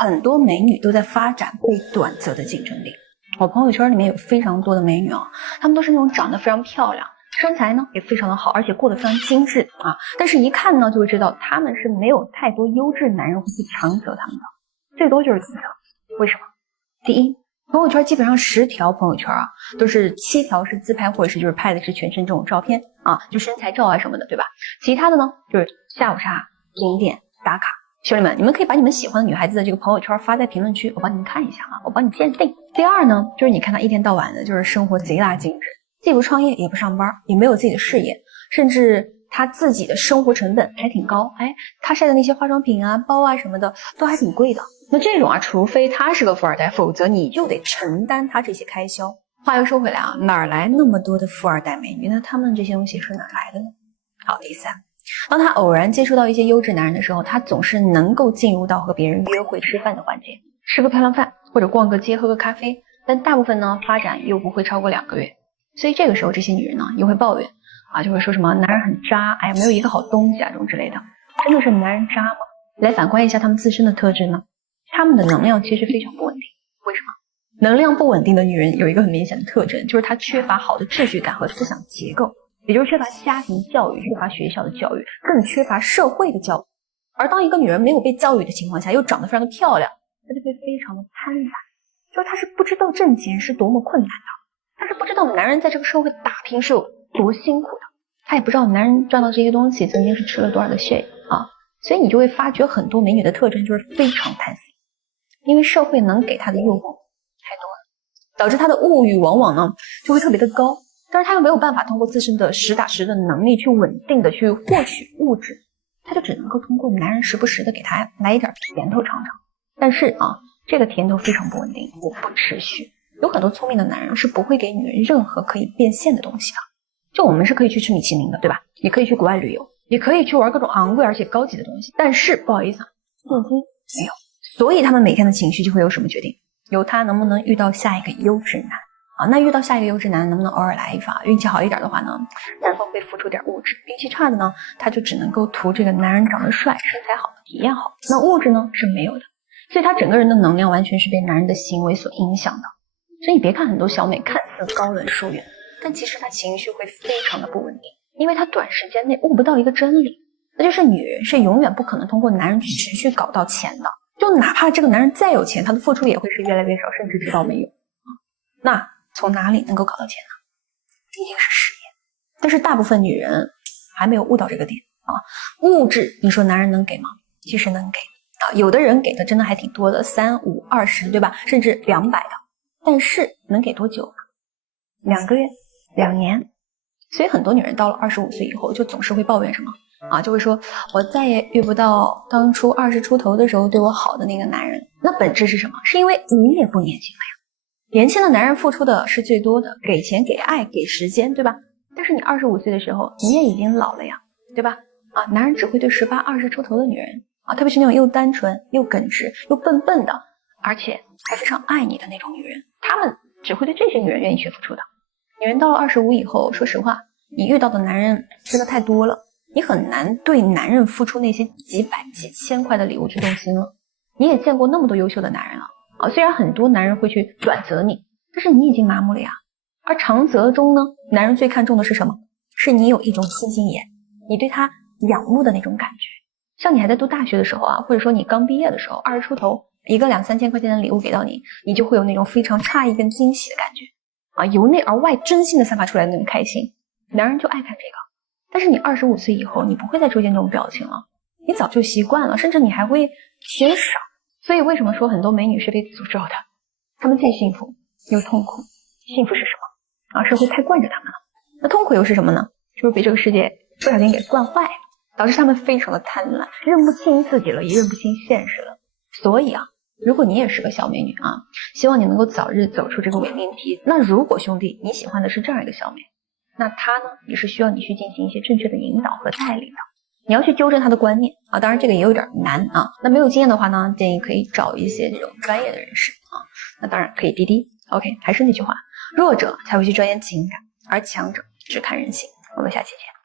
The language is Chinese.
很多美女都在发展被短则的竞争力。我朋友圈里面有非常多的美女啊，她们都是那种长得非常漂亮，身材呢也非常的好，而且过得非常精致啊。但是一看呢就会知道她们是没有太多优质男人会去长择她们的，最多就是短择。为什么？第一，朋友圈基本上10条朋友圈啊，都是7条是自拍，或者是就是拍的是全身这种照片啊，就身材照啊什么的，对吧？其他的呢就是下午茶、景点打卡。兄弟们，你们可以把你们喜欢的女孩子的这个朋友圈发在评论区，我帮你们看一下啊，我帮你鉴定。第二呢，就是你看她一天到晚的就是生活贼拉精致，既不创业也不上班，也没有自己的事业，甚至她自己的生活成本还挺高，她晒的那些化妆品啊、包啊什么的都还挺贵的。那这种啊，除非她是个富二代，否则你就得承担她这些开销。话又说回来啊，哪来那么多的富二代美女？那他们这些东西是哪来的呢？好，第三，当他偶然接触到一些优质男人的时候，他总是能够进入到和别人约会吃饭的环节，吃个漂亮饭或者逛个街喝个咖啡，但大部分呢发展又不会超过2个月。所以这个时候这些女人呢又会抱怨啊，就会说什么男人很渣，没有一个好东西啊这种之类的。真的是男人渣吗？来反观一下他们自身的特质呢，他们的能量其实非常不稳定。为什么？能量不稳定的女人有一个很明显的特征，就是她缺乏好的秩序感和思想结构，也就是缺乏家庭教育，缺乏学校的教育，更缺乏社会的教育。而当一个女人没有被教育的情况下，又长得非常的漂亮，她就会非常的贪婪，就是她是不知道挣钱是多么困难的，她是不知道男人在这个社会打拼是有多辛苦的，她也不知道男人赚到这些东西曾经是吃了多少的血啊。所以你就会发觉很多美女的特征就是非常贪心，因为社会能给她的诱惑太多了，导致她的物欲往往呢就会特别的高，但是她又没有办法通过自身的实打实的能力去稳定的去获取物质，她就只能够通过男人时不时的给她来一点甜头尝尝。但是啊，这个甜头非常不稳定，也不持续。有很多聪明的男人是不会给女人任何可以变现的东西的。就我们是可以去吃米其林的，对吧？也可以去国外旅游，也可以去玩各种昂贵而且高级的东西，但是不好意思啊，现金没有。所以他们每天的情绪就会由什么决定？由他能不能遇到下一个优质男啊？那遇到下一个优质男能不能偶尔来一发？运气好一点的话呢，男方会付出点物质；运气差的呢，他就只能够图这个男人长得帅、身材好、体验好，那物质呢是没有的。所以他整个人的能量完全是被男人的行为所影响的。所以你别看很多小美看似高冷疏远，但其实她情绪会非常的不稳定，因为她短时间内悟不到一个真理，那就是女人是永远不可能通过男人去持续搞到钱的。就哪怕这个男人再有钱，他的付出也会是越来越少，甚至直到没有。那从哪里能够搞到钱呢？一定是事业。但是大部分女人还没有悟到这个点啊。物质你说男人能给吗？其实能给啊，有的人给的真的还挺多的，3、5、20，对吧？甚至200的。但是能给多久呢？2个月、2年。所以很多女人到了25岁以后，就总是会抱怨什么啊？就会说我再也遇不到当初20出头的时候对我好的那个男人。那本质是什么？是因为你也不年轻了呀。年轻的男人付出的是最多的，给钱、给爱、给时间，对吧？但是你25岁的时候，你也已经老了呀，对吧？啊，男人只会对18、20出头的女人啊，特别是那种又单纯又耿直又笨笨的，而且还非常爱你的那种女人，他们只会对这些女人愿意去付出的。女人到了25以后，说实话，你遇到的男人真的太多了，你很难对男人付出那些几百几千块的礼物去动心了。你也见过那么多优秀的男人了啊，虽然很多男人会去短择你，但是你已经麻木了呀。而长择中呢，男人最看重的是什么？是你有一种星星眼，你对他仰慕的那种感觉。像你还在读大学的时候啊，或者说你刚毕业的时候，20出头，一个2、3千块钱的礼物给到你，你就会有那种非常诧异跟惊喜的感觉啊，由内而外真心的散发出来的那种开心。男人就爱看这个。但是你25岁以后，你不会再出现这种表情了，你早就习惯了，甚至你还会嫌少。所以为什么说很多美女是被诅咒的？她们既幸福又痛苦。幸福是什么？社会太惯着她们了。那痛苦又是什么呢？就是被这个世界不小心给惯坏了，导致她们非常的贪婪，认不清自己了，也认不清现实了。所以啊，如果你也是个小美女啊，希望你能够早日走出这个伪命题。那如果兄弟你喜欢的是这样一个小美，那她呢也是需要你去进行一些正确的引导和带领的。你要去纠正她的观念啊，当然这个也有点难啊。那没有经验的话呢，建议可以找一些这种专业的人士啊。那当然可以滴滴。OK， 还是那句话，弱者才会去钻研情感，而强者只看人性。我们下期见。